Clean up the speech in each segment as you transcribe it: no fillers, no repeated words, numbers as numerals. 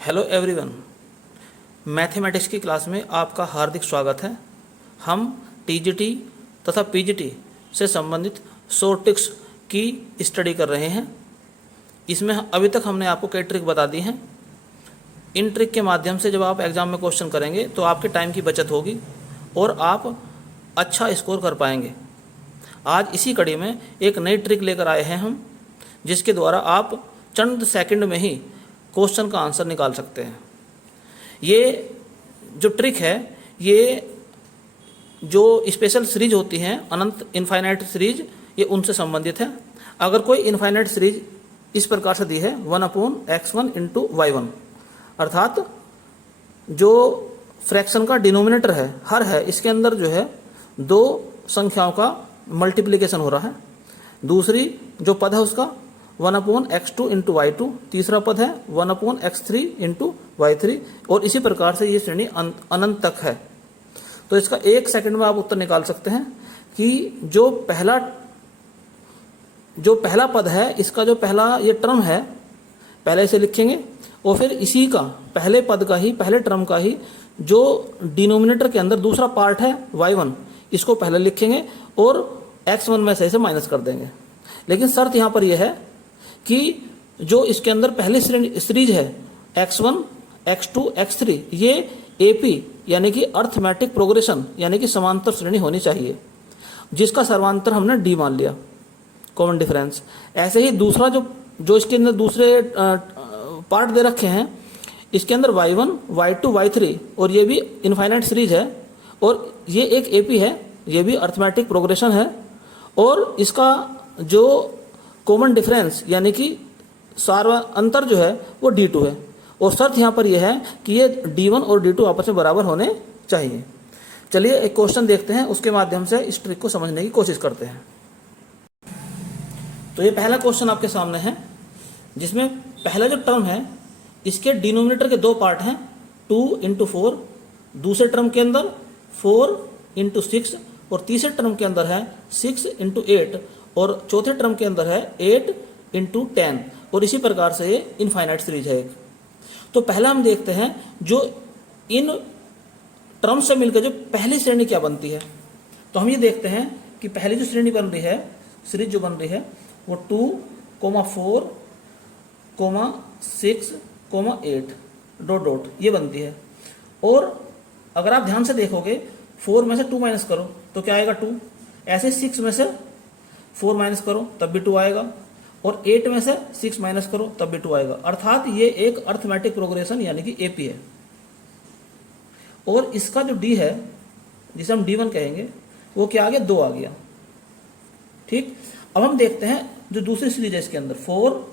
Hello everyone, mathematics की class में आपका हार्दिक स्वागत है। हम टीजीटी तथा पीजीटी से संबंधित 100 ट्रिक्स की स्टडी कर रहे हैं। इसमें अभी तक हमने आपको कई ट्रिक बता दी हैं। इन ट्रिक के माध्यम से जब आप एग्ज़ाम में क्वेश्चन करेंगे तो आपके टाइम की बचत होगी और आप अच्छा स्कोर कर पाएंगे। आज इसी कड़ी में एक नई ट्रिक लेकर आए हैं हम, जिसके द्वारा आप चंद सेकंड में ही क्वेश्चन का आंसर निकाल सकते हैं। ये जो ट्रिक है, ये जो स्पेशल सीरीज होती हैं, अनंत इनफाइनाइट सीरीज, ये उनसे संबंधित है। अगर कोई इनफाइनाइट सीरीज इस प्रकार से दी है 1/x1 इंटू y1, अर्थात जो फ्रैक्शन का डिनोमिनेटर है, हर है, इसके अंदर जो है दो संख्याओं का मल्टीप्लिकेशन हो रहा है। दूसरी जो पद है उसका 1/x2 इंटू y2, तीसरा पद है 1/x3 इंटू y3, और इसी प्रकार से ये श्रेणी अनंत तक है। तो इसका एक सेकंड में आप उत्तर निकाल सकते हैं कि जो पहला पद है, इसका जो पहला ये टर्म है, पहले इसे लिखेंगे और फिर इसी का पहले पद का ही, पहले टर्म का ही जो डिनोमिनेटर के अंदर दूसरा पार्ट है y1, इसको पहले लिखेंगे और x1 में से इसे माइनस कर देंगे। लेकिन शर्त यहाँ पर यह है कि जो इसके अंदर पहली सीरीज है x1, x2, x3, ये AP यानी कि अर्थमेटिक प्रोग्रेशन यानी कि समांतर श्रेणी होनी चाहिए, जिसका सर्वांतर हमने D मान लिया, कॉमन डिफरेंस। ऐसे ही दूसरा जो इसके अंदर दूसरे पार्ट दे रखे हैं, इसके अंदर y1, y2, y3, और ये भी इनफाइनाइट सीरीज है और ये एक AP है, ये भी अर्थमेटिक प्रोग्रेशन है, और इसका जो कॉमन डिफरेंस यानी कि अंतर जो है वो D2 है। और शर्त यहाँ पर यह है कि ये D1 और D2 आपस में बराबर होने चाहिए। चलिए एक क्वेश्चन देखते हैं, उसके माध्यम से इस ट्रिक को समझने की कोशिश करते हैं। तो ये पहला क्वेश्चन आपके सामने है, जिसमें पहला जो टर्म है, इसके डिनोमिनेटर के दो पार्ट हैं, 2 इंटू 4, दूसरे टर्म के अंदर 4 इंटू 6, और तीसरे टर्म के अंदर है 6 इंटू 8, और चौथे टर्म के अंदर है 8 इंटू 10, और इसी प्रकार से ये इनफाइनाइट सीरीज है एक। तो पहला हम देखते हैं जो इन टर्म से मिलकर जो पहली श्रेणी क्या बनती है। तो हम ये देखते हैं कि पहली जो श्रेणी बन रही है, सीरीज जो बन रही है, वो 2, 4, 6, 8 डॉट डॉट ये बनती है। और अगर आप ध्यान से देखोगे, 4 में से 2 माइनस करो तो क्या आएगा 2, ऐसे 6 में से 4 माइनस करो तब भी 2 आएगा, और 8 में से 6 माइनस करो तब भी 2 आएगा। अर्थात ये एक अर्थमेटिक प्रोग्रेशन यानी कि AP है। और इसका जो D है, जिसे हम D1 कहेंगे, वो क्या आ गया, 2 आ गया। ठीक, अब हम देखते हैं जो दूसरी सीरीज है इसके अंदर 4,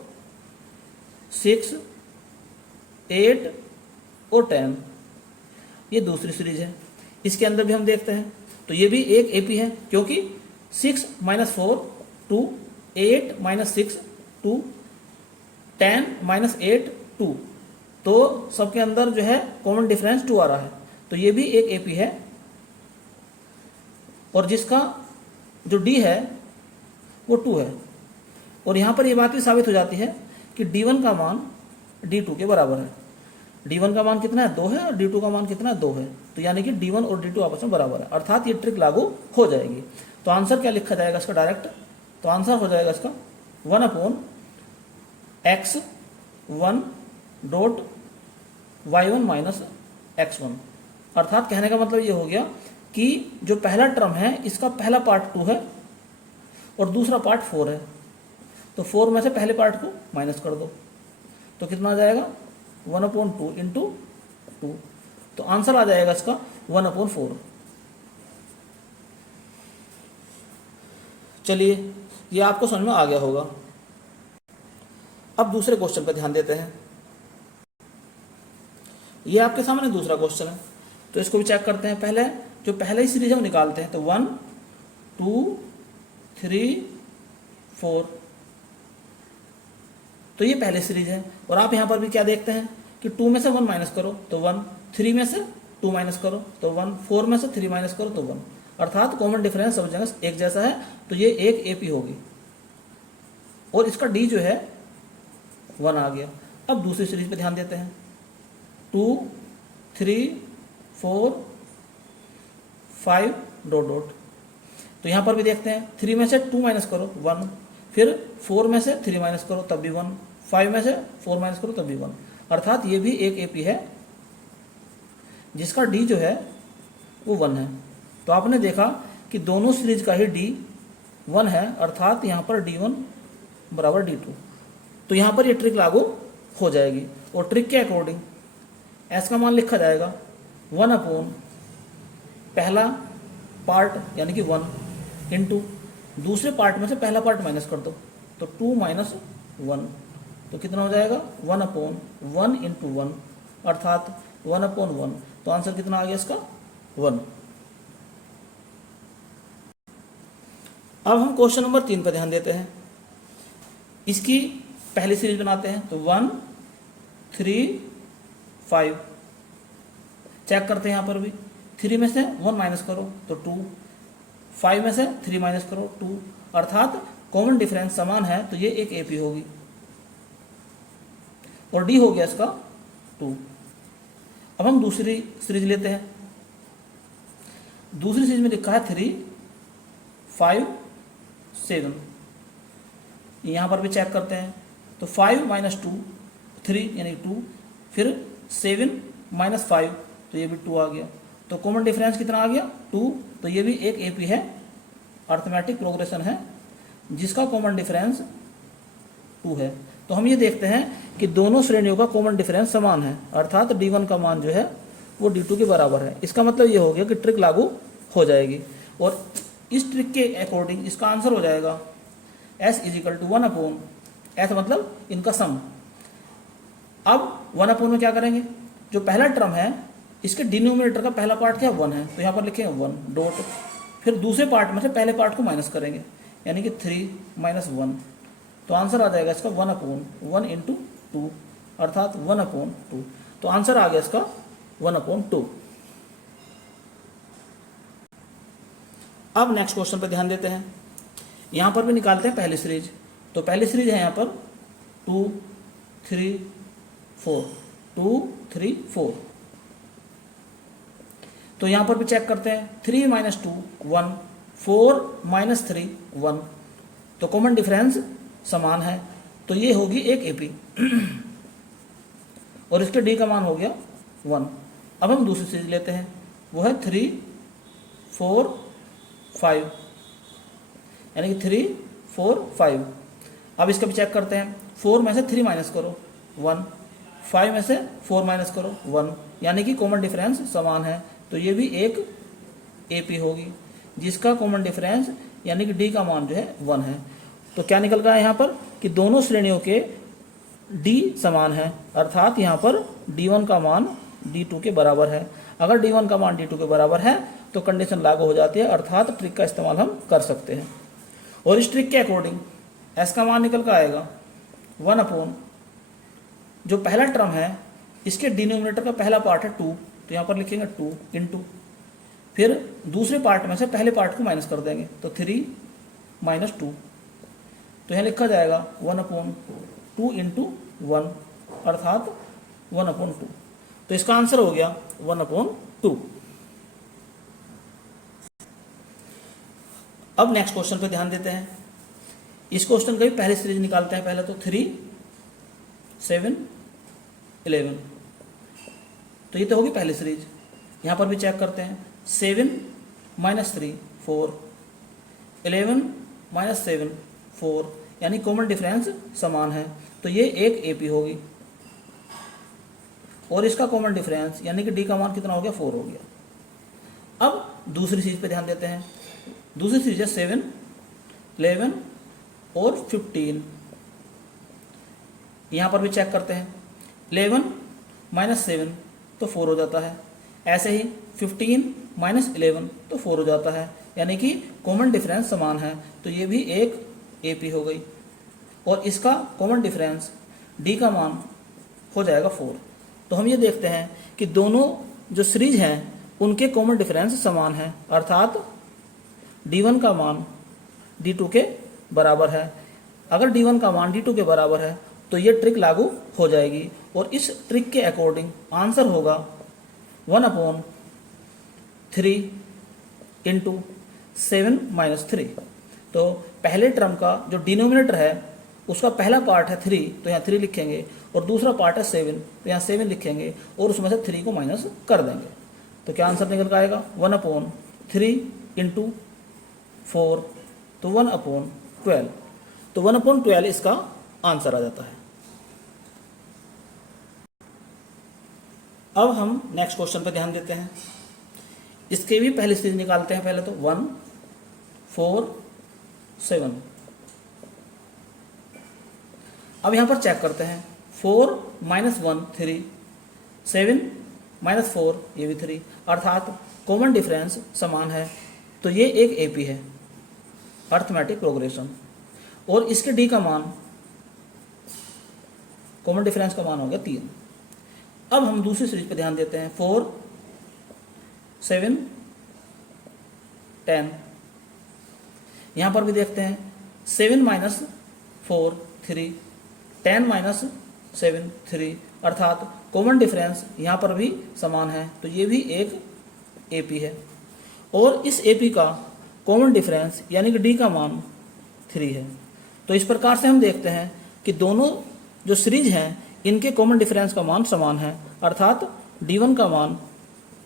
6, 8 और 10, ये दूसरी सीरीज है। इसके अंदर भी हम देखते हैं तो ये भी एक AP है, क्योंकि 6 माइनस 4 2, 8 माइनस 6 2, 10 माइनस 8 2, तो सबके अंदर जो है कॉमन डिफरेंस 2 आ रहा है, तो ये भी एक AP है। और जिसका जो D है वो 2 है। और यहाँ पर ये बात भी साबित हो जाती है कि D1 का मान D2 के बराबर है। D1 का मान कितना है, 2 है, और D2 का मान कितना है, 2 है। तो यानी कि D1 और D2 आपस में बराबर है, अर्थात ये ट्रिक लागू हो जाएगी। तो आंसर क्या लिखा जाएगा इसका डायरेक्ट, तो आंसर हो जाएगा इसका 1/x1 dot y1 minus x1। अर्थात कहने का मतलब ये हो गया कि जो पहला टर्म है, इसका पहला पार्ट 2 है और दूसरा पार्ट 4 है, तो 4 में से पहले पार्ट को माइनस कर दो तो कितना आ जाएगा, 1/2 इंटू 2। तो आंसर आ जाएगा इसका 1/4। चलिए, ये आपको समझ में आ गया होगा। अब दूसरे क्वेश्चन पर ध्यान देते हैं। ये आपके सामने दूसरा क्वेश्चन है, तो इसको भी चेक करते हैं। पहले जो पहले ही सीरीज है वो निकालते हैं। तो 1, 2, 3, 4, तो ये पहले सीरीज है। और आप यहां पर भी क्या देखते हैं कि 2 में से 1 माइनस करो तो 1, 3 में से 2 माइनस करो तो 1, 4 में से 3 माइनस करो तो 1, अर्थात कॉमन डिफरेंस सब जगह एक जैसा है, तो ये एक AP होगी। और इसका D जो है 1 आ गया। अब दूसरी सीरीज पे ध्यान देते हैं। 2 3 4 5 डॉट डॉट। तो यहाँ पर भी देखते हैं 3 में से 2 माइनस करो 1, फिर 4 में से 3 माइनस करो तब भी 1, 5 में से 4 माइनस करो तब भी 1, अर्थात ये भी एक एपी है जिसका डी जो है वो 1 है। तो आपने देखा कि दोनों सीरीज का ही डी 1 है, अर्थात यहाँ पर D1 बराबर D2। तो यहाँ पर ये ट्रिक लागू हो जाएगी और ट्रिक के अकॉर्डिंग एस का मान लिखा जाएगा 1 अपॉन पहला पार्ट यानी कि 1 इंटू दूसरे पार्ट में से पहला पार्ट माइनस कर दो तो 2 माइनस 1, तो कितना हो जाएगा 1 अपॉन 1 इंटू 1 अर्थात 1 अपॉन 1। तो आंसर कितना आ गया इसका 1। अब हम क्वेश्चन नंबर 3 पर ध्यान देते हैं। इसकी पहली सीरीज बनाते हैं तो 1 3 5 चेक करते हैं। यहाँ पर भी 3 में से 1 माइनस करो तो 2, 5 में से 3 माइनस करो 2, अर्थात कॉमन डिफरेंस समान है तो ये एक एपी होगी और डी हो गया इसका 2। अब हम दूसरी सीरीज लेते हैं। दूसरी सीरीज में लिखा है 3 5 7। यहाँ पर भी चेक करते हैं तो 5 माइनस 2 3 यानी 2, फिर 7 माइनस 5 तो ये भी 2 आ गया। तो कॉमन डिफरेंस कितना आ गया 2। तो ये भी एक एपी है, अर्थमेटिक प्रोग्रेशन है जिसका कॉमन डिफरेंस 2 है। तो हम ये देखते हैं कि दोनों श्रेणियों का कॉमन डिफरेंस समान है, अर्थात D1 का मान जो है वो D2 के बराबर है। इसका मतलब ये हो गया कि ट्रिक लागू हो जाएगी और इस ट्रिक के अकॉर्डिंग इसका आंसर हो जाएगा S is equal to 1 upon S मतलब इनका सम। अब 1 अपॉन में क्या करेंगे, जो पहला टर्म है इसके डिनोमिनेटर का पहला पार्ट क्या 1 है तो यहाँ पर लिखेंगे 1 डॉट, फिर दूसरे पार्ट में से पहले पार्ट को माइनस करेंगे यानी कि 3 माइनस 1। तो आंसर आ जाएगा इसका 1 अपॉन 1 इंटू 2 अर्थात 1 अपॉन 2। तो आंसर आ गया इसका 1 अपॉन 2। अब नेक्स्ट क्वेश्चन पे ध्यान देते हैं। यहाँ पर भी निकालते हैं पहली सीरीज। तो पहली सीरीज है यहाँ पर 2 3 4 2 3 4। तो यहाँ पर भी चेक करते हैं 3 माइनस 2 1 4 माइनस 3 1। तो कॉमन डिफरेंस समान है तो ये होगी एक एपी और इसके डी का मान हो गया 1। अब हम दूसरी सीरीज लेते हैं, वो है 3 4 5 यानी कि 3 4 5। अब इसका भी चेक करते हैं, 4 में से 3 माइनस करो 1, 5 में से 4 माइनस करो 1, यानी कि कॉमन डिफरेंस समान है तो ये भी एक एपी होगी जिसका कॉमन डिफरेंस यानी कि डी का मान जो है 1 है। तो क्या निकल रहा है यहाँ पर कि दोनों श्रेणियों के डी समान है, अर्थात यहाँ पर D1 का मान D2 के बराबर है। अगर D1 का मान D2 के बराबर है तो कंडीशन लागू हो जाती है, अर्थात ट्रिक का इस्तेमाल हम कर सकते हैं। और इस ट्रिक के अकॉर्डिंग S का मान निकल कर आएगा 1 अपॉन जो पहला टर्म है इसके डिनोमिनेटर का पहला पार्ट है 2 तो यहाँ पर लिखेंगे 2 इंटू, फिर दूसरे पार्ट में से पहले पार्ट को माइनस कर देंगे तो 3 माइनस 2। तो यहाँ लिखा जाएगा 1 अपॉन 2 इंटू 1 अर्थात 1 अपॉन 2। तो इसका आंसर हो गया 1 अपॉन 2। अब नेक्स्ट क्वेश्चन पे ध्यान देते हैं। इस क्वेश्चन का भी पहले सीरीज निकालते हैं। पहले तो 3 7 11। तो ये तो होगी पहली सीरीज। यहाँ पर भी चेक करते हैं 7 माइनस 3 4 11 माइनस 7 4 यानी कॉमन डिफरेंस समान है तो ये एक एपी होगी और इसका कॉमन डिफरेंस यानी कि डी का मान कितना हो गया 4 हो गया। अब दूसरी सीरीज पे ध्यान देते हैं। दूसरी सीरीज है 7 11 और 15। यहाँ पर भी चेक करते हैं 11 माइनस 7 तो 4 हो जाता है, ऐसे ही 15 माइनस 11 तो 4 हो जाता है, यानी कि कॉमन डिफरेंस समान है तो ये भी एक एपी हो गई और इसका कॉमन डिफरेंस डी का मान हो जाएगा 4। तो हम ये देखते हैं कि दोनों जो सीरीज हैं उनके कॉमन डिफरेंस समान है, अर्थात D1 का मान D2 के बराबर है। अगर D1 का मान D2 के बराबर है तो ये ट्रिक लागू हो जाएगी और इस ट्रिक के अकॉर्डिंग आंसर होगा 1/3 इंटू 7 - 3। तो पहले टर्म का जो डिनोमिनेटर है उसका पहला पार्ट है 3, तो यहाँ 3 लिखेंगे, और दूसरा पार्ट है 7, तो यहाँ 7 लिखेंगे और उसमें से 3 को माइनस कर देंगे। तो क्या आंसर निकल कर आएगा 1/3 इंटू 4, तो 1/12। तो 1/12 इसका आंसर आ जाता है। अब हम नेक्स्ट क्वेश्चन पर ध्यान देते हैं। इसके भी पहले सीरीज निकालते हैं। पहले तो 1 4 7। अब यहां पर चेक करते हैं 4 - 1 3, 7 - 4 ये भी 3, अर्थात कॉमन डिफरेंस समान है। तो ये एक एपी है, अर्थमेटिक प्रोग्रेशन, और इसके डी का मान, कॉमन डिफरेंस का मान हो गया 3। अब हम दूसरी सीरीज पे ध्यान देते हैं 4 7 10। यहां पर भी देखते हैं 7 - 4 3, 10 - 7 3, अर्थात कॉमन डिफरेंस यहां पर भी समान है। तो ये भी एक एपी है, और इस एपी का कॉमन डिफरेंस यानी कि डी का मान 3 है। तो इस प्रकार से हम देखते हैं कि दोनों जो सीरीज हैं इनके कॉमन डिफरेंस का मान समान है, अर्थात D1 का मान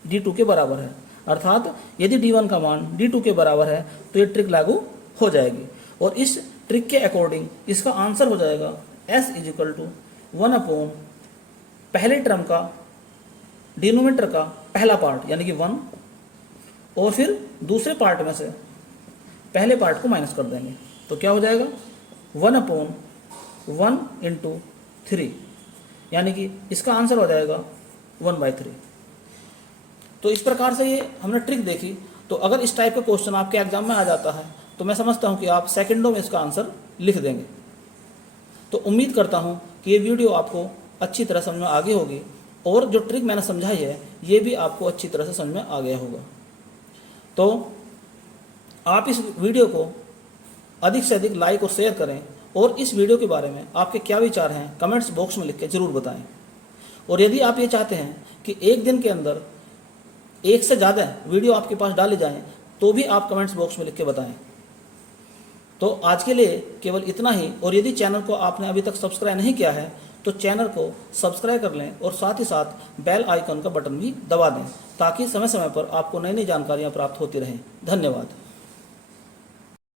D2 के बराबर है। अर्थात यदि D1 का मान D2 के बराबर है तो ये ट्रिक लागू हो जाएगी, और इस ट्रिक के अकॉर्डिंग इसका आंसर हो जाएगा S = 1/, पहले टर्म का डिनोमिनेटर का पहला पार्ट यानी कि 1, और फिर दूसरे पार्ट में से पहले पार्ट को माइनस कर देंगे। तो क्या हो जाएगा 1/1 इंटू 3, यानी कि इसका आंसर हो जाएगा 1/3। तो इस प्रकार से ये हमने ट्रिक देखी। तो अगर इस टाइप का क्वेश्चन आपके एग्जाम में आ जाता है तो मैं समझता हूँ कि आप सेकंडों में इसका आंसर लिख देंगे। तो उम्मीद करता हूँ कि ये वीडियो आपको अच्छी तरह समझ में आ गई होगी, और जो ट्रिक मैंने समझाई है ये भी आपको अच्छी तरह से समझ में आ गया होगा। तो आप इस वीडियो को अधिक से अधिक लाइक और शेयर करें, और इस वीडियो के बारे में आपके क्या विचार हैं कमेंट्स बॉक्स में लिख के ज़रूर बताएं। और यदि आप ये चाहते हैं कि एक दिन के अंदर एक से ज़्यादा वीडियो आपके पास डाले जाएं तो भी आप कमेंट्स बॉक्स में लिख के बताएं। तो आज के लिए केवल इतना ही, और यदि चैनल को आपने अभी तक सब्सक्राइब नहीं किया है तो चैनल को सब्सक्राइब कर लें, और साथ ही साथ बेल आइकन का बटन भी दबा दें, ताकि समय समय पर आपको नई नई जानकारियाँ प्राप्त होती रहें। धन्यवाद।